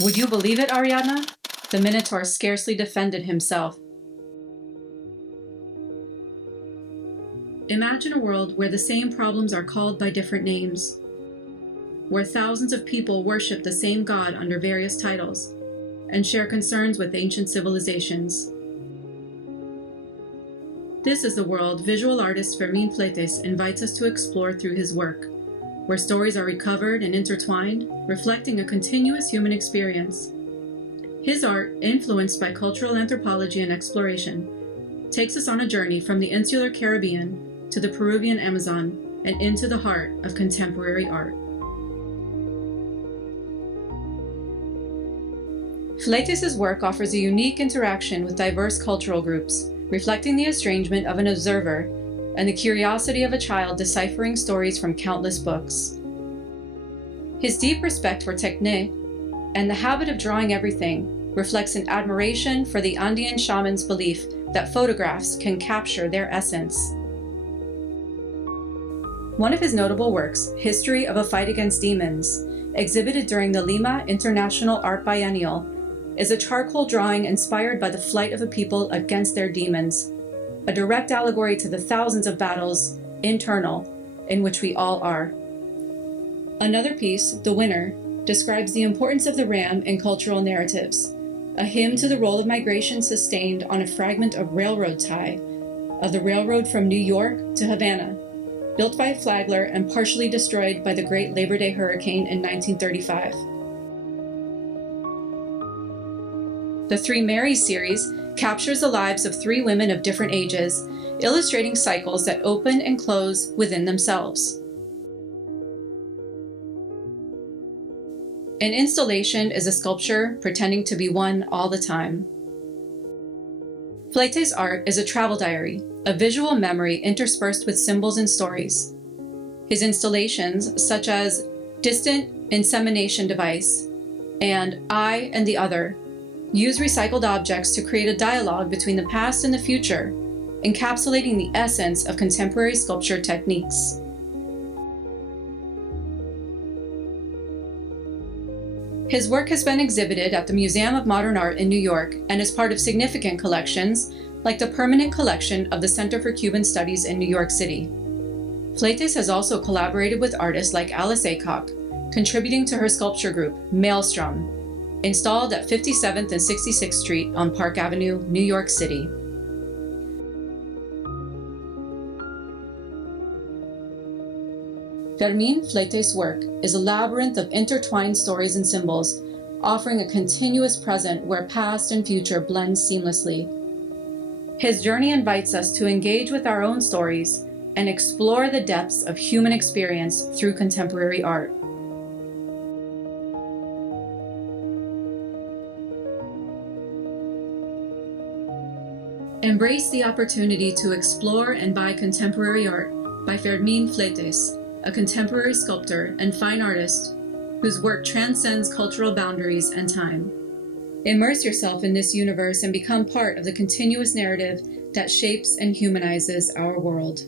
Would you believe it, Ariadna? The Minotaur scarcely defended himself. Imagine a world where the same problems are called by different names, where thousands of people worship the same god under various titles, and share concerns with ancient civilizations. This is the world visual artist Fermin Fleites invites us to explore through his work, where stories are recovered and intertwined, reflecting a continuous human experience. His art, influenced by cultural anthropology and exploration, takes us on a journey from the insular Caribbean to the Peruvian Amazon and into the heart of contemporary art. Fleites' work offers a unique interaction with diverse cultural groups, reflecting the estrangement of an observer and the curiosity of a child deciphering stories from countless books. His deep respect for technique and the habit of drawing everything reflects an admiration for the Andean shaman's belief that photographs can capture their essence. One of his notable works, History of a Fight Against Demons, exhibited during the Lima International Art Biennial, is a charcoal drawing inspired by the flight of a people against their demons, a direct allegory to the thousands of battles, internal, in which we all are. Another piece, The Winner, describes the importance of the ram in cultural narratives, a hymn to the role of migration sustained on a fragment of railroad tie, of the railroad from New York to Havana, built by a Flagler and partially destroyed by the Great Labor Day Hurricane in 1935. The Three Marys series captures the lives of three women of different ages, illustrating cycles that open and close within themselves. An installation is a sculpture pretending to be one all the time. Fleites' art is a travel diary, a visual memory interspersed with symbols and stories. His installations, such as Distant Insemination Device and I and the Other, use recycled objects to create a dialogue between the past and the future, encapsulating the essence of contemporary sculpture techniques. His work has been exhibited at the Museum of Modern Art in New York and is part of significant collections, like the permanent collection of the Center for Cuban Studies in New York City. Fleites has also collaborated with artists like Alice Aycock, contributing to her sculpture group, Maelstrom, installed at 57th and 66th Street on Park Avenue, New York City. Fermin Fleites' work is a labyrinth of intertwined stories and symbols, offering a continuous present where past and future blend seamlessly. His journey invites us to engage with our own stories and explore the depths of human experience through contemporary art. Embrace the opportunity to explore and buy contemporary art by Fermin Fleites, a contemporary sculptor and fine artist whose work transcends cultural boundaries and time. Immerse yourself in this universe and become part of the continuous narrative that shapes and humanizes our world.